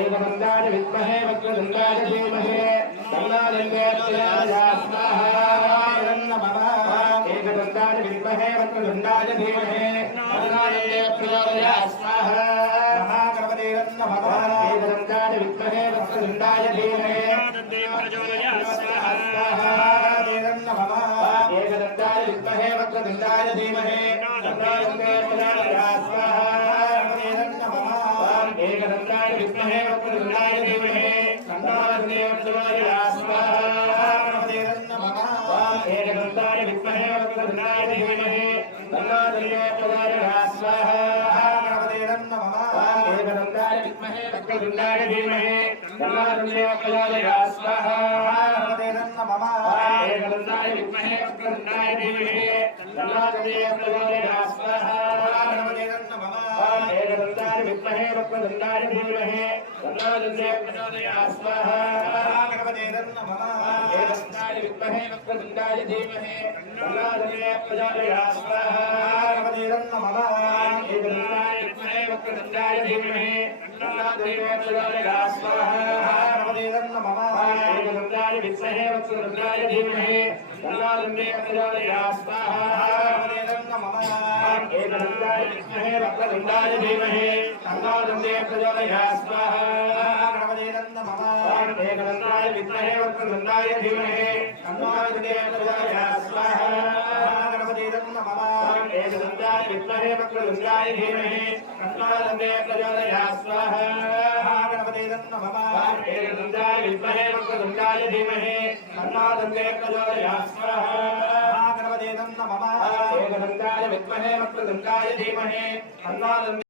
एकदन्ताय विद्महे वक्रतुण्डाय धीमहि तन्नो एकदन्ताय विद्महे वक्रतुण्डाय धीमहि एकदन्ताय विद्महे वक्रतुण्डाय धीमहि एकदन्ताय विद्महे वक्रतुण्डाय धीमहि एकदन्ताय विद्महे वक्रतुण्डाय धीमहि एकदन्ताय विद्महे वक्रतुण्डाय धीमहि एकदन्ताय विद्महे वक्रतुण्डाय धीमहि एकदन्ताय विद्महे वक्रतुण्डाय धीमहि एकदन्ताय विद्महे वक्रतुण्डाय धीमहि एकदन्ताय विद्महे वक्रतुण्डाय धीमहि एकदन्ताय वक्रतुण्डाय धीमहि एकदन्ताय विद्महे वक्रतुण्डाय धीमहि एकदन्ताय विद्महे वक्रतुण्डाय धीमहि एकदन्ताय विद्महे वक्रतुण्डाय धीमहि एकदन्ताय विद्महे वक्रतुण्डाय धीमहि एकदन्ताय विद्महे वक्रतुण्डाय धीमहि एकदन्ताय विद्महे वक्रतुण्डाय धीमहि